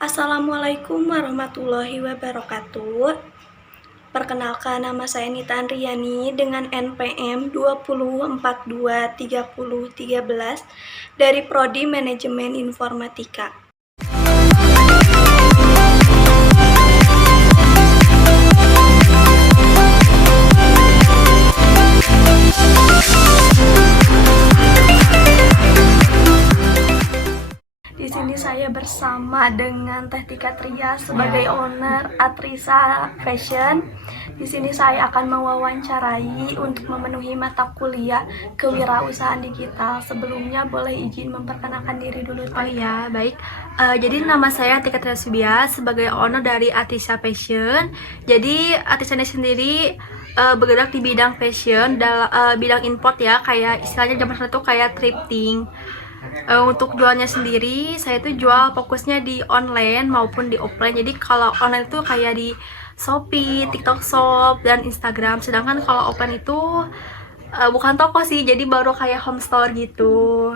Assalamualaikum warahmatullahi wabarakatuh. Perkenalkan, nama saya Nita Andriani dengan NPM 20423013 dari Prodi Manajemen Informatika. Di sini saya bersama dengan Teh Tika Tria sebagai owner Atrisa Fashion. Di sini saya akan mewawancarai untuk memenuhi mata kuliah kewirausahaan digital. Sebelumnya boleh izin memperkenalkan diri dulu. Oh iya, baik. Jadi nama saya Tika Tria Subia sebagai owner dari Atrisa Fashion. Jadi Atrisa ini sendiri bergerak di bidang fashion, bidang import ya, kayak istilahnya zaman sekarang tuh kayak thrifting. Untuk jualnya sendiri, saya tuh jual fokusnya di online maupun di offline. Jadi kalau online tuh kayak di Shopee, TikTok Shop, dan Instagram. Sedangkan kalau offline itu bukan toko sih, jadi baru kayak home store gitu.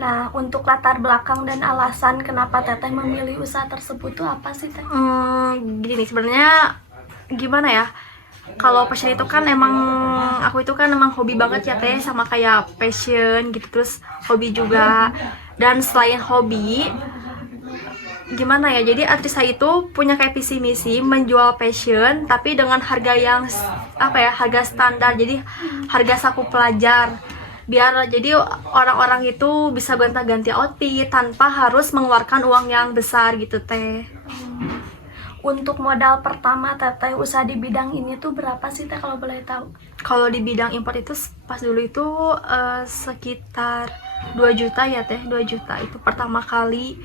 Nah, untuk latar belakang dan alasan kenapa Teteh memilih usaha tersebut tuh apa sih, Teh? Gini, sebenarnya gimana ya? Kalau fashion itu kan aku itu kan emang hobi banget ya Teh, sama kayak passion gitu, terus hobi juga. Dan selain hobi, gimana ya, jadi Atrisa itu punya kayak visi misi menjual fashion tapi dengan harga yang harga standar, jadi harga saku pelajar, biar jadi orang-orang itu bisa gonta-ganti outfit tanpa harus mengeluarkan uang yang besar gitu Teh. Untuk modal pertama Teteh usaha di bidang ini tuh berapa sih Teh kalau boleh tahu? Kalau di bidang import itu pas dulu itu sekitar 2 juta ya Teh, 2 juta itu pertama kali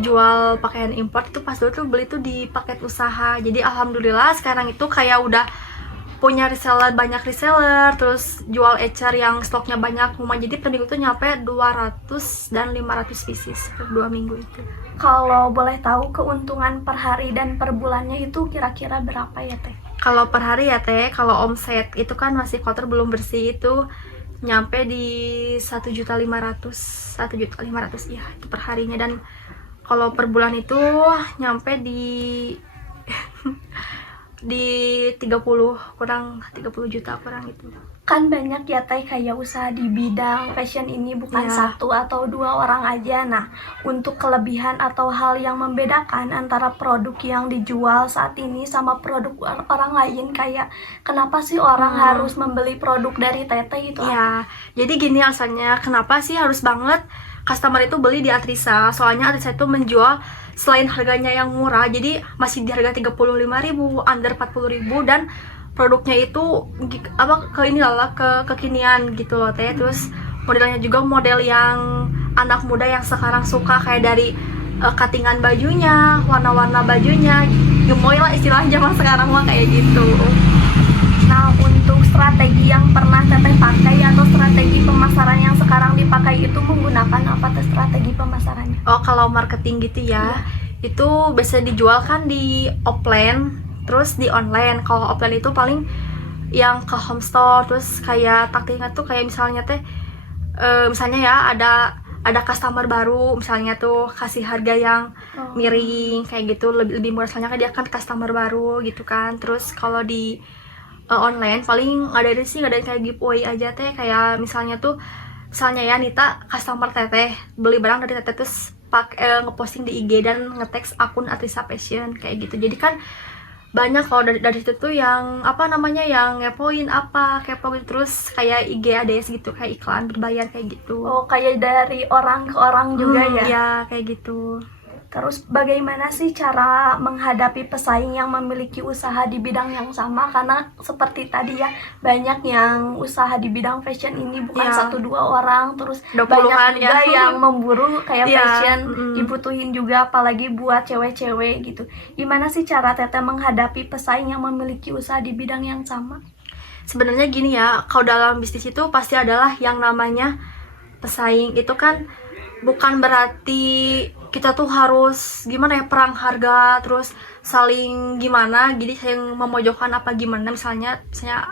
jual pakaian import. Itu pas dulu tuh beli tuh di paket usaha. Jadi alhamdulillah sekarang itu kayak udah punya reseller, banyak reseller, terus jual ecer yang stoknya banyak, jadi per minggu tuh nyampe 200 dan 500 pieces per 2 minggu itu. Kalau boleh tahu keuntungan per hari dan per bulannya itu kira-kira berapa ya Teh? Kalau per hari ya Teh, kalau omset itu kan masih kotor belum bersih itu nyampe di 1.500.000 ya itu per harinya. Dan kalau per bulan itu nyampe di 30 juta kurang itu. Kan banyak ya Teh kayak usaha di bidang fashion ini, bukan satu atau dua orang aja. Nah, untuk kelebihan atau hal yang membedakan antara produk yang dijual saat ini sama produk orang lain, kayak kenapa sih orang harus membeli produk dari Teteh itu? Ya, jadi gini alasannya, kenapa sih harus banget customer itu beli di Atrisa? Soalnya Atrisa itu menjual selain harganya yang murah, jadi masih di harga 35.000, under 40.000, dan produknya itu kekinian gitu loh Teh. Terus modelnya juga model yang anak muda yang sekarang suka, kayak dari cuttingan bajunya, warna-warna bajunya, gemoy lah istilahnya zaman sekarang mah kayak gitu. Nah, untuk strategi yang pernah Teteh pakai atau strategi pemasaran yang sekarang dipakai itu menggunakan apa Teh strategi pemasarannya? Oh, kalau marketing gitu ya, itu biasa dijual kan di offline, terus di online. Kalau offline itu paling yang ke home store, terus kayak taktiknya tuh kayak misalnya Teh, misalnya ya ada customer baru, misalnya tuh kasih harga yang miring kayak gitu, lebih murah, soalnya kan dia kan customer baru gitu kan. Terus kalau di online paling ngadain kayak giveaway aja Teh, kayak misalnya ya Nita customer Teteh beli barang dari Teteh, terus ngeposting di IG dan nge-tag akun Atrisa Fashion kayak gitu. Jadi kan banyak kalau dari situ tuh yang yang ngepoin kepo gitu, terus kayak IG ADS gitu, kayak iklan berbayar kayak gitu. Oh, kayak dari orang ke orang juga ya? Ya kayak gitu. Terus bagaimana sih cara menghadapi pesaing yang memiliki usaha di bidang yang sama? Karena seperti tadi ya, banyak yang usaha di bidang fashion ini bukan satu dua orang, terus banyak juga yang memburu kayak fashion, dibutuhin juga apalagi buat cewek-cewek gitu. Gimana sih cara Teteh menghadapi pesaing yang memiliki usaha di bidang yang sama? Sebenarnya gini ya, kalau dalam bisnis itu pasti adalah yang namanya pesaing. Itu kan bukan berarti kita tuh harus perang harga terus saling gimana, jadi saling memojokkan apa gimana, misalnya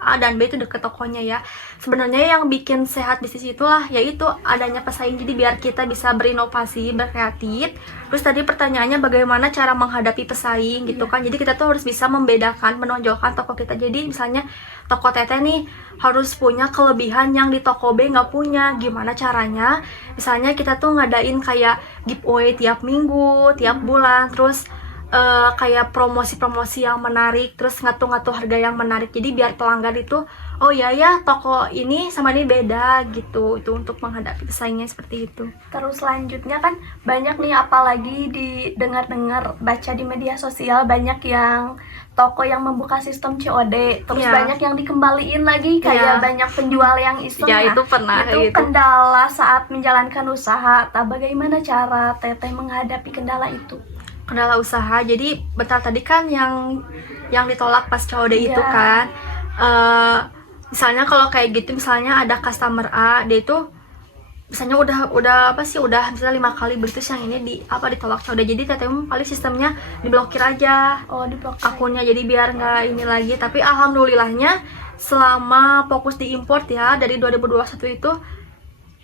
A dan B itu deket tokonya ya. Sebenarnya yang bikin sehat bisnis itulah yaitu adanya pesaing, jadi biar kita bisa berinovasi, berkreatif. Terus tadi pertanyaannya bagaimana cara menghadapi pesaing gitu kan, jadi kita tuh harus bisa membedakan, menonjolkan toko kita. Jadi misalnya toko Teteh nih harus punya kelebihan yang di toko B nggak punya. Gimana caranya? Misalnya kita tuh ngadain kayak giveaway tiap minggu, tiap bulan, terus kayak promosi-promosi yang menarik, terus ngatur-ngatur harga yang menarik. Jadi biar pelanggan itu, oh ya toko ini sama ini beda gitu. Itu untuk menghadapi pesaingnya seperti itu. Terus selanjutnya kan banyak nih, apalagi didengar-dengar baca di media sosial, banyak yang toko yang membuka sistem COD, terus banyak yang dikembaliin lagi, kayak banyak penjual yang iseng. Ya, itu pernah itu gitu. Kendala saat menjalankan usaha. Bagaimana cara Teteh menghadapi kendala itu? Kendala usaha, jadi bentar tadi kan yang ditolak pas COD itu kan, misalnya kalau kayak gitu, misalnya ada customer A, dia itu misalnya udah misalnya 5 kali beli, terus yang ini ditolak COD. Jadi Teteh paling sistemnya diblokir aja Diblokir akunnya, jadi biar nggak ini lagi. Tapi alhamdulillahnya selama fokus di import ya, dari 2021 itu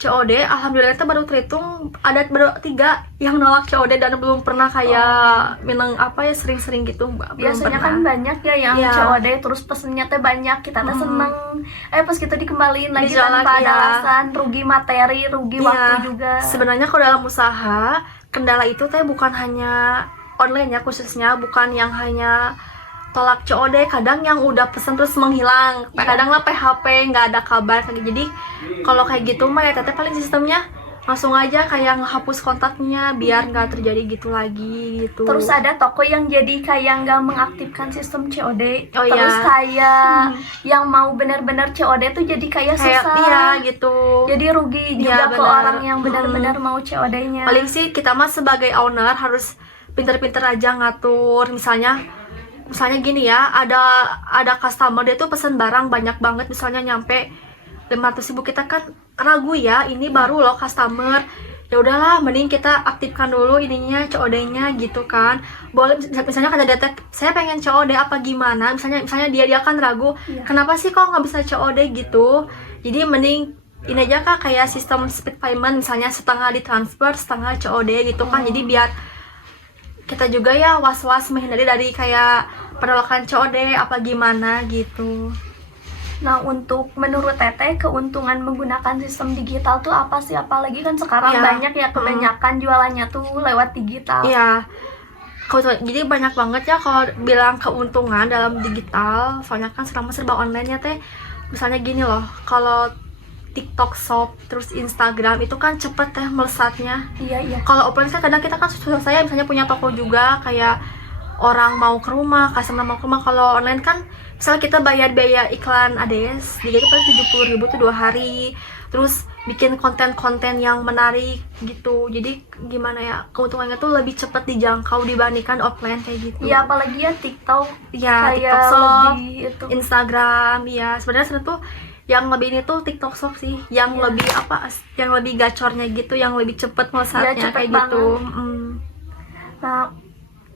COD, alhamdulillah itu baru terhitung ada baru 3 yang nolak COD, dan belum pernah kayak minang sering-sering gitu. Biasanya kan banyak ya yang COD, terus pesennya teh banyak, kita teh seneng, pas kita dikembaliin lagi tanpa ada alasan, rugi materi, rugi waktu juga. Sebenarnya kalau dalam usaha, kendala itu teh bukan hanya online ya, khususnya bukan yang hanya tolak COD, kadang yang udah pesen terus menghilang, kadang lah PHP nggak ada kabar kayak. Jadi kalau kayak gitu mah ya Teteh paling sistemnya langsung aja kayak ngehapus kontaknya biar nggak terjadi gitu lagi gitu. Terus ada toko yang jadi kayak nggak mengaktifkan sistem COD, terus kayak yang mau benar-benar COD tuh jadi kayak susah gitu, jadi rugi juga ke orang yang benar-benar mau COD-nya. Paling sih kita mah sebagai owner harus pinter-pinter aja ngatur. Misalnya gini ya, ada customer dia tuh pesen barang banyak banget, misalnya nyampe 500.000, kita kan ragu ya, ini baru loh customer, ya udahlah mending kita aktifkan dulu ininya COD-nya gitu kan. Boleh misalnya kata Teteh, saya pengen COD apa gimana, misalnya dia kan ragu, kenapa sih kok nggak bisa COD gitu. Jadi mending ini aja Kak, kayak sistem speed payment, misalnya setengah ditransfer, setengah COD gitu kan. Jadi biar kita juga ya was-was menghindari dari kayak penolakan COD apa gimana gitu. Nah, untuk menurut Teteh, keuntungan menggunakan sistem digital tuh apa sih? Apalagi kan sekarang banyak ya, kebanyakan jualannya tuh lewat digital. Iya, jadi banyak banget ya kalau bilang keuntungan dalam digital, soalnya kan sekarang serba online ya Teh. Misalnya gini loh, kalau TikTok Shop, terus Instagram itu kan cepet teh melesatnya. Iya. Kalau offline kan kadang kita kan susah, saya misalnya punya toko juga, kayak orang mau ke rumah, customer mau ke rumah. Kalau online kan misalnya kita bayar biaya iklan ADS, jadi paling 70.000 tuh 2 hari. Terus bikin konten-konten yang menarik gitu. Jadi gimana ya, keuntungannya tuh lebih cepat dijangkau dibandingkan offline kayak gitu. Iya, apalagi ya TikTok. Ya, TikTok Shop, Instagram, ya sebenarnya tuh yang lebih ini tuh TikTok Shop sih, yang lebih yang lebih gacornya gitu, yang lebih cepet melesatnya kayak gitu. Nah,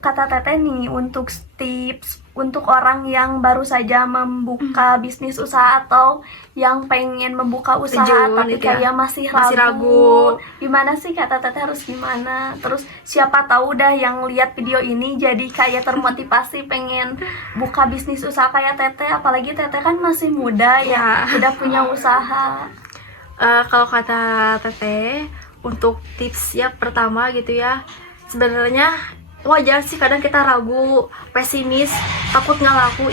kata Teteh nih, untuk tips untuk orang yang baru saja membuka bisnis usaha atau yang pengen membuka usaha tapi kayak masih ragu, gimana sih kata Teteh, harus gimana? Terus siapa tahu dah yang lihat video ini jadi kayak termotivasi pengen buka bisnis usaha kayak Teteh, apalagi Teteh kan masih muda ya, udah punya usaha. Kalau kata Teteh, untuk tips ya pertama gitu ya, sebenarnya wajar sih kadang kita ragu, pesimis, takut nggak laku,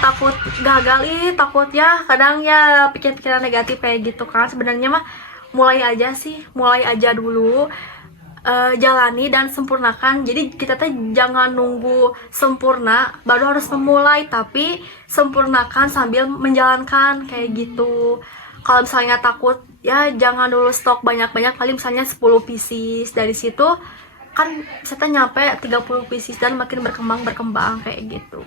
takut gagal, takut ya kadang ya pikiran-pikiran negatif kayak gitu kan. Sebenarnya mah mulai aja dulu, jalani dan sempurnakan. Jadi kita tuh jangan nunggu sempurna baru harus memulai, tapi sempurnakan sambil menjalankan kayak gitu. Kalau misalnya takut ya jangan dulu stok banyak-banyak, paling misalnya 10 pieces, dari situ kan kita nyampe 30 pieces dan makin berkembang kayak gitu.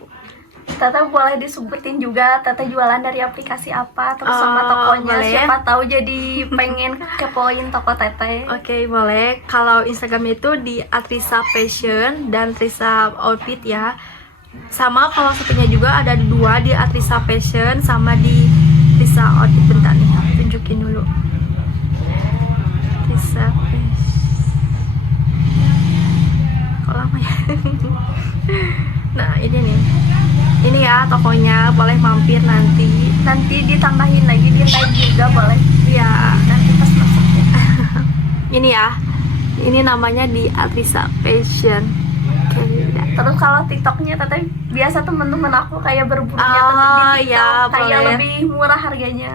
Teteh boleh disebutin juga Teteh jualan dari aplikasi apa, terus sama tokonya, boleh. siapa tahu jadi pengen kepoin toko Teteh. Oke, boleh. Kalau Instagram itu di @risa fashion dan Risa outfit ya. Sama kalau satunya juga ada dua, di @risa fashion sama di Risa outfit. Bentar nih, tunjukin dulu. Risa fashion. Kok lama ya? Nah, ini nih. Ini ya tokonya, boleh mampir nanti. Nanti ditambahin lagi di tag juga boleh. Ya, Nanti pas masuknya. ini ya. Ini namanya di @risa fashion. Oke, udah. Terus kalau TikToknya Teteh biasa temen-temen aku kayak berburunya Oh, Teteh di TikTok ya, kayak boleh. lebih murah harganya.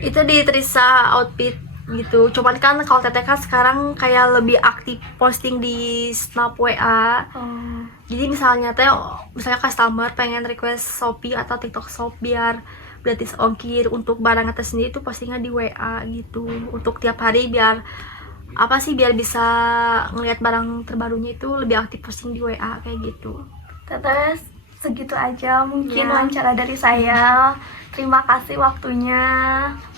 Itu di Trisa outfit gitu. Cuman kan kalau Teteh kan sekarang kayak lebih aktif posting di Snap WA. Oh. Jadi misalnya misalnya customer pengen request Shopee atau TikTok Shop biar gratis ongkir untuk barang Teteh sendiri, itu postingnya di WA gitu. Untuk tiap hari biar biar bisa ngelihat barang terbarunya itu lebih aktif posting di WA kayak gitu. Teteh segitu aja mungkin Ya. wawancara dari saya. Terima kasih waktunya.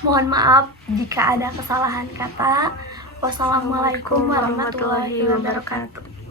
Mohon maaf jika ada kesalahan kata. Wassalamualaikum warahmatullahi wabarakatuh.